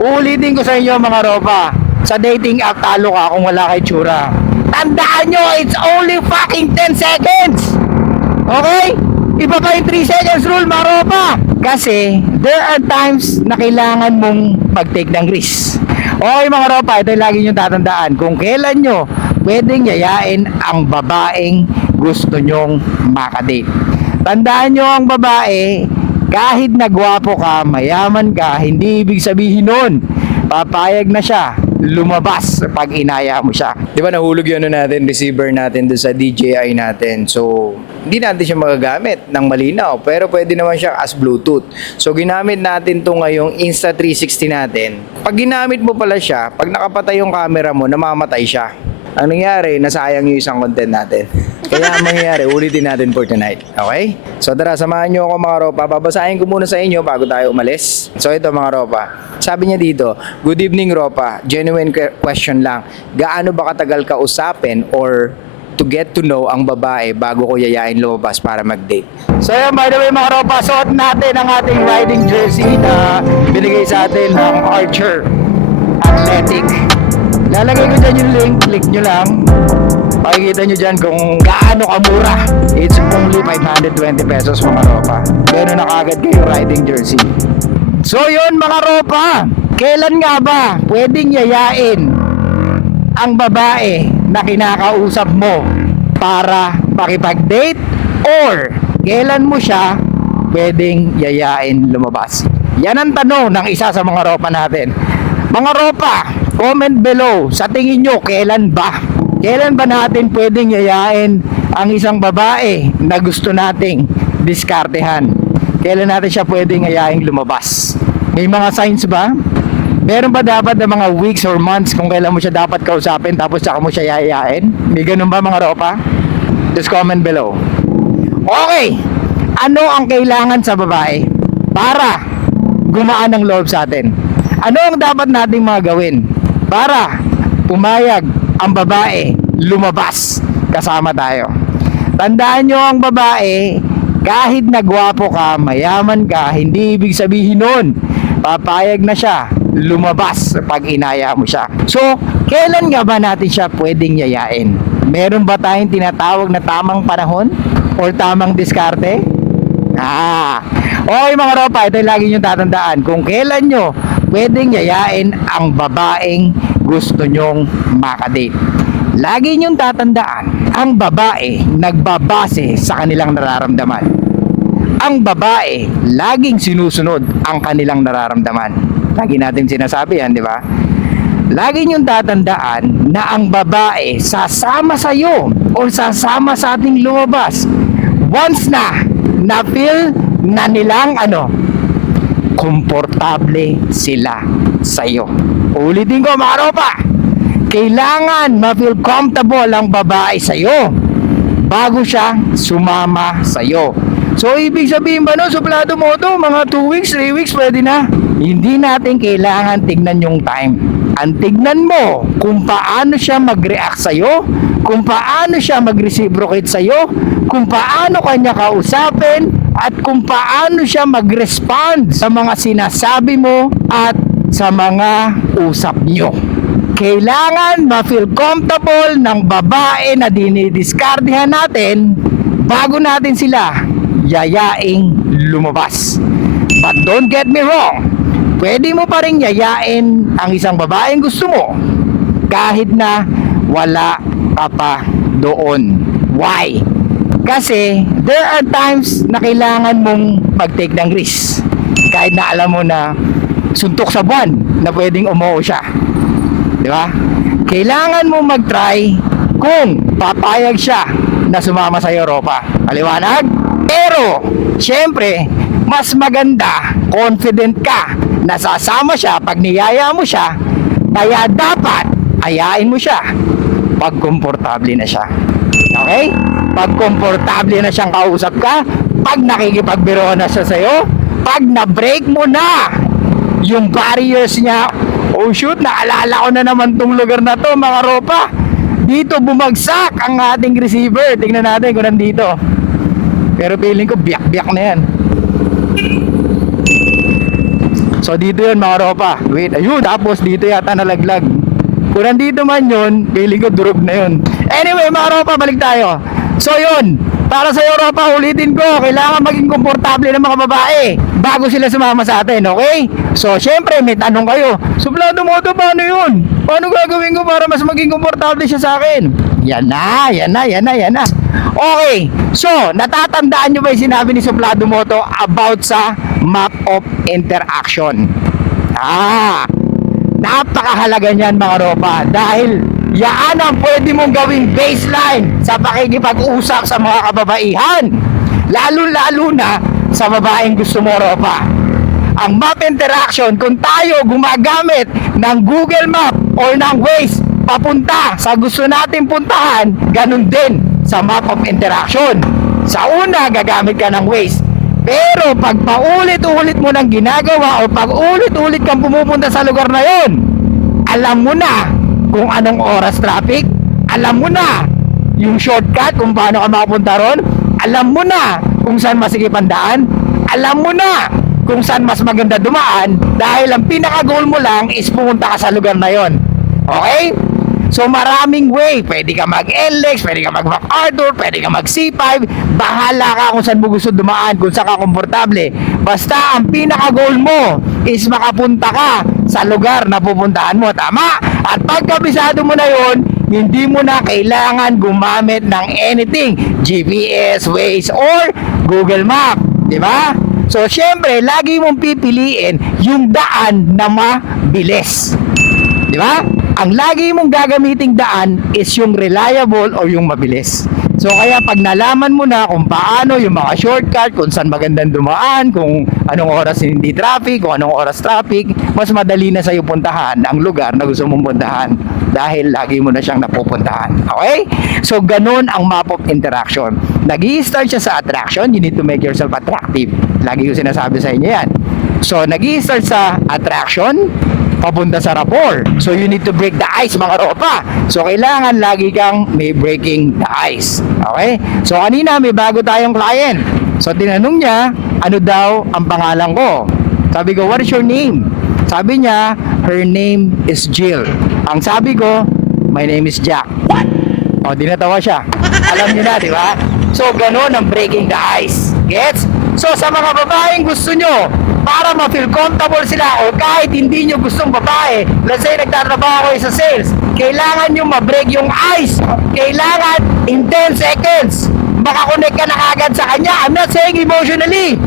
Uulitin ko sa inyo mga ropa, sa dating app talo ka kung wala kay tsura. Tandaan nyo, it's only fucking 10 seconds. Okay? Iba pa yung 3 seconds rule mga ropa. Kasi there are times na kailangan mong mag-take ng risk. Okay mga ropa, ito yung lagi nyo tatandaan. Kung kailan nyo pwedeng yayain ang babaeng gusto nyong makadate. Tandaan nyo ang babae, kahit nagwapo ka, mayaman ka, hindi ibig sabihin nun papayag na siya lumabas pag inaya mo siya. Di ba nahulog yun natin, receiver natin doon sa DJI natin. So, hindi natin siya magagamit ng malinaw, pero pwede naman siya as Bluetooth. So, ginamit natin to ngayong Insta360 natin. Pag ginamit mo pala siya, pag nakapatay yung camera mo, namamatay siya. Ang nangyari, nasayang yung isang content natin. Kaya ang mangyayari, ulitin natin for tonight. Okay? So tara, samahan nyo ako mga ropa. Babasahin ko muna sa inyo bago tayo umalis. So ito mga ropa. Sabi niya dito, good evening ropa. Genuine question lang. Gaano ba katagal ka usapin or to get to know ang babae bago ko yayain lumabas para mag-date? So yan, by the way mga ropa, suot natin ang ating riding jersey na binigay sa atin ng Archer Athletic. Lalagay ko dyan yung link, click nyo lang. Makikita nyo dyan kung gaano kamura. It's only 520 pesos mga ropa. Pero na kagad kayo riding jersey. So yun mga ropa, kailan nga ba pwedeng yayain ang babae na kinakausap mo para makipag-date? Or kailan mo siya pwedeng yayain lumabas? Yan ang tanong ng isa sa mga ropa natin. Mga ropa, comment below, sa tingin nyo, kailan ba? Kailan ba natin pwedeng yayain ang isang babae na gusto nating diskartehan? Kailan natin siya pwedeng yayain lumabas? May mga signs ba? Meron ba dapat na mga weeks or months kung kailan mo siya dapat kausapin tapos saka mo siya yayain? May ganun ba mga ropa? Just comment below. Okay, ano ang kailangan sa babae para gumaan ang loob sa atin? Ano ang dapat nating mga gawin para pumayag ang babae lumabas kasama tayo? Tandaan nyo ang babae, kahit nagwapo ka, mayaman ka, hindi ibig sabihin nun papayag na siya lumabas pag inaya mo siya. So, kailan nga ba natin siya pwedeng yayain? Meron ba tayong tinatawag na tamang panahon or tamang diskarte? Okay mga ropa, ito yung lagi nyo tatandaan. Kung kailan nyo pwedeng yayain ang babaeng gusto nyong makadate. Lagi nyong tatandaan, ang babae nagbabase sa kanilang nararamdaman. Ang babae laging sinusunod ang kanilang nararamdaman. Lagi natin sinasabi yan, di ba? Lagi nyong tatandaan na ang babae sasama sa iyo o sasama sa ating lumabas once na feel na nilang komportable sila sa iyo. Ulitin ko mga ropa, kailangan ma-feel comfortable ang babae sa iyo bago siya sumama sa iyo. So ibig sabihin ba suplado mo to, mga 2 weeks, 3 weeks pwede na? Hindi natin kailangan tignan yung time. Ang tignan mo kung paano siya mag-react sa iyo, kung paano siya mag-reciprocate sa iyo, kung paano kanya kausapin, at kung paano siya mag-respond sa mga sinasabi mo at sa mga usap nyo. Kailangan ma-feel comfortable ng babae na dinidiskardihan natin bago natin sila yayaing lumabas. But don't get me wrong, pwede mo pa rin yayain ang isang babaeng gusto mo kahit na wala ka pa doon. Why? Kasi there are times na kailangan mong mag-take ng risk kahit na alam mo na suntok sa buwan na pwedeng umuo siya. Di ba? Kailangan mo mag-try kung papayag siya na sumama sa Europa. Maliwanag? Pero, syempre, mas maganda, confident ka na sasama siya pag niyaya mo siya, kaya dapat ayain mo siya pag komportable na siya. Okay? Pag komportable na siyang kausap ka, pag nakikipagbiro na siya sa'yo, pag na-break mo na yung barriers niya, oh shoot, naalala ko na naman tong lugar na to mga ropa. Dito bumagsak ang ating receiver. Tingnan natin kung nandito. Pero feeling ko biyak-biyak na yan. So So dito yun mga ropa. Wait, ayun. Tapos dito yata nalaglag. Kung nandito man yun, feeling ko durog na yun. Anyway mga ropa, balik tayo. So yun, para sa Europa, ulitin ko, kailangan maging komportable ng mga babae bago sila sumama sa atin, okay? So, syempre, may tanong kayo, suplado mo ito, paano yun? Paano gagawin ko para mas maging komportable siya sa akin? Yan na. Okay, so, natatandaan nyo ba yung sinabi ni Suplado Moto about sa map of interaction? Napakahalaga niyan mga ropa dahil yan ang pwede mong gawing baseline sa pakikipag-usap sa mga kababaihan. Lalo-lalo na sa babaeng gusto mo, ropa. Ang map interaction, kung tayo gumagamit ng Google Map or ng Waze papunta sa gusto nating puntahan, ganun din sa map of interaction. Sa una, gagamit ka ng Waze. Pero pag paulit-ulit mo nang ginagawa o pag ulit-ulit kang pumupunta sa lugar na yon, alam mo na kung anong oras traffic, alam mo na yung shortcut kung paano ka makapunta ron, alam mo na kung saan masikip ang daan, alam mo na kung saan mas maganda dumaan dahil ang pinaka-goal mo lang is pumunta ka sa lugar na yon. Okay? So maraming way, pwede ka mag-LX, pwede ka mag-MacArthur, pwede ka mag-C5, bahala ka kung saan mo gusto dumaan, kung saan ka komportable. Basta ang pinaka-goal mo is makapunta ka sa lugar na pupuntahan mo, tama? At pagkabisado mo na yon, hindi mo na kailangan gumamit ng anything, GPS, Waze, or Google Map, di ba? So syempre, lagi mong pipiliin yung daan na mabilis, di ba? Ang lagi mong gagamiting daan is yung reliable o yung mabilis. So kaya pag nalaman mo na kung paano yung mga shortcut, kung saan magandang dumaan, kung anong oras hindi traffic, kung anong oras traffic, mas madali na sa'yo puntahan ang lugar na gusto mong puntahan dahil lagi mo na siyang napupuntahan. Okay? So ganun ang map of interaction. Nag-i-start siya sa attraction, you need to make yourself attractive. Lagi ko sinasabi sa inyo yan. So nag-i-start sa attraction, papunta sa rapport. So you need to break the ice mga ropa. So kailangan lagi kang may breaking the ice. Okay? So kanina may bago tayong client. So tinanong niya, ano daw ang pangalan ko? Sabi ko, what is your name? Sabi niya, her name is Jill. Ang sabi ko, my name is Jack. What? O, di natawa siya. Alam niyo na, di ba? So ganun ang breaking the ice. Gets? So sa mga babaeng gusto nyo, para ma-feel comfortable sila o kahit hindi nyo gustong babae, let's say nagtatrabaho kayo sa sales, kailangan nyo ma-break yung ice. Kailangan in 10 seconds makakonect ka na agad sa kanya. I'm not saying emotionally.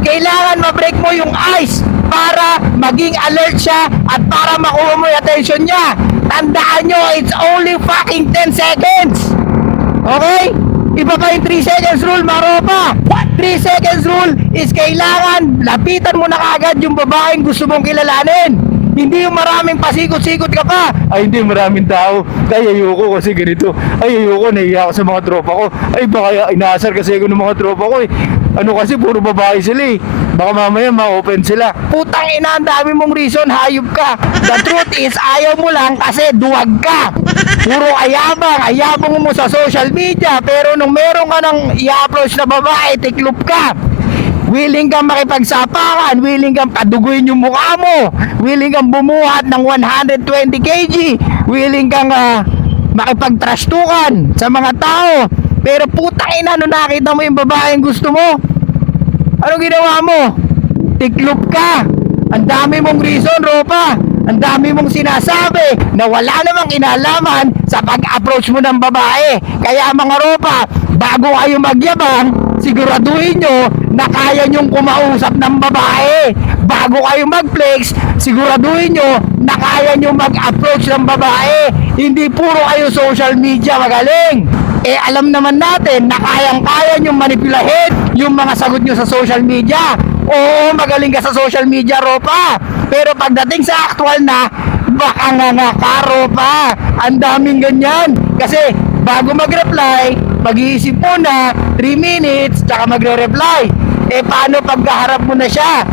Kailangan ma-break mo yung ice para maging alert siya at para makuha mo yung attention niya. Tandaan nyo, it's only fucking 10 seconds. Okay? Iba pa yung 3 seconds rule, maropa. 3 seconds rule is kailangan lapitan mo na kagad yung babaeng gusto mong kilalanin. Hindi yung maraming pasikot-sikot ka pa. Ay, hindi, maraming tao. Kaya ayoko kasi ganito. Ay, ayoko, nahiya ako sa mga tropa ko. Ay, baka inaasar kasi ako ng mga tropa ko eh. Ano kasi, puro babae sila eh. Baka mamaya ma-open sila. Putang ina, ang dami mong reason, hayop ka. The truth is, ayaw mo lang kasi duwag ka. Puro ayabang mo sa social media. Pero nung meron ka ng i-approach na babae, tiklop ka. Willing kang makipagsapakan, willing kang paduguin yung mukha mo, willing kang bumuhat ng 120 kg, willing kang makipagtrastukan sa mga tao. Pero putang ina, nung nakita mo yung babaeng gusto mo, ano ginawa mo? Tiklop ka. Ang dami mong reason, ropa. Ang dami mong sinasabi na wala namang kinalaman sa pag-approach mo ng babae. Kaya mga ropa, bago kayo magyabang, siguraduhin nyo na kaya nyong kumausap ng babae. Bago kayo mag-flex, siguraduhin nyo na kaya nyong mag-approach ng babae. Hindi puro kayo social media magaling. Eh alam naman natin na kayang-kaya nyong manipulahin yung mga sagot nyo sa social media. Oo, magaling ka sa social media, ropa. Pero pagdating sa actual na, baka nga ka, ropa. Ang daming ganyan. Kasi bago mag-reply, mag-iisip muna 3 minutes, tsaka magre-reply. Eh paano pagkaharap mo na siya?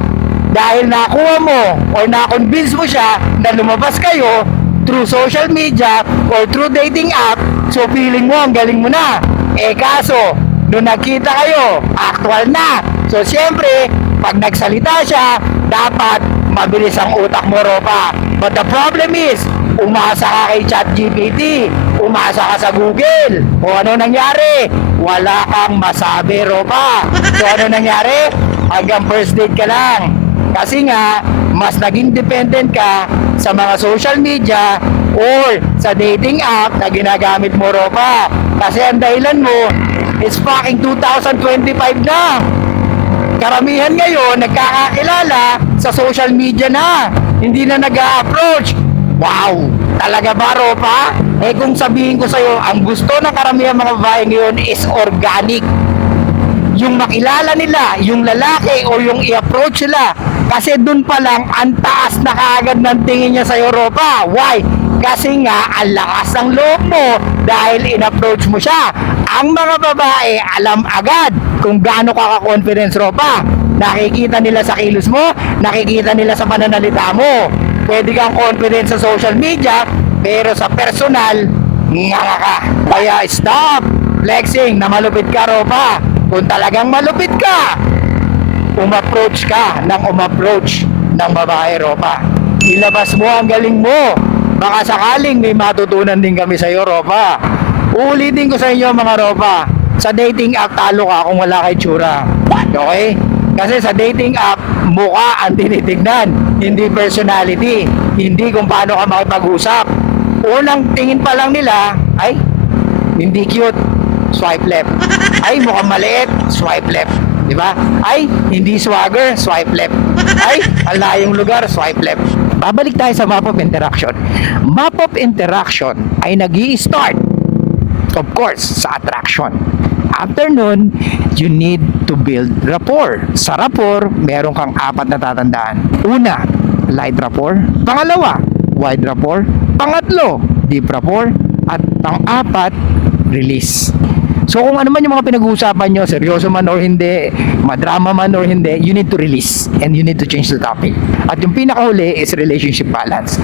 Dahil nakuha mo or na-convince mo siya na lumabas kayo through social media or through dating app, so feeling mo ang galing mo na. Eh kaso, nung nagkita kayo, actual na. So siyempre, pag nagsalita siya, dapat mabilis ang utak mo, Ropa. But the problem is, umasa ka kay ChatGPT, umasa ka sa Google. O ano nangyari? Wala kang masabi, Ropa. So ano nangyari? Hanggang first date ka lang. Kasi nga, mas naging dependent ka sa mga social media or sa dating app na ginagamit mo, Ropa. Kasi ang dahilan mo is fucking 2025 na. Karamihan ngayon nagkakakilala sa social media na. Hindi na nag-a-approach. Wow! Talaga ba, Ropa? Eh kung sabihin ko sa'yo, ang gusto ng karamihan mga babae ngayon is organic. Yung makilala nila, yung lalaki o yung i-approach sila. Kasi dun pa lang, ang taas na kaagad ng tingin niya sa'yo, Ropa. Why? Kasi nga, ang lakas ng loob mo dahil in-approach mo siya. Ang mga babae, alam agad kung gaano ka ka-confidence, Ropa. Nakikita nila sa kilos mo, nakikita nila sa pananalita mo. Pwede kang confident sa social media, pero sa personal, nga ka. Kaya stop flexing na malupit ka, Ropa. Kung talagang malupit ka, umapproach ka ng babae, Ropa. Ilabas mo ang galing mo. Baka sakaling may matutunan din kami sa'yo, Ropa. Uulitin ko sa inyo, mga Ropa. Sa dating app, talo ka kung wala kay tsura. Okay? Kasi sa dating app, mukha ang tinitignan. Hindi personality. Hindi kung paano ka makipag-usap. Unang tingin pa lang nila, ay, hindi cute. Swipe left. Ay, mukhang maliit. Swipe left. Diba? Ay, hindi swagger. Swipe left. Ay, ang layong lugar. Swipe left. Babalik tayo sa map of interaction. Map of interaction ay nag-i-start, of course, sa attraction. After nun, you need to build rapport. Sa rapport, meron kang 4 na tatandaan. Una, light rapport. Pangalawa, wide rapport. Pangatlo, deep rapport. At pang-4, release. So kung ano man yung mga pinag-uusapan nyo, seryoso man or hindi, madrama man or hindi, you need to release and you need to change the topic. At yung pinakahuli is relationship balance.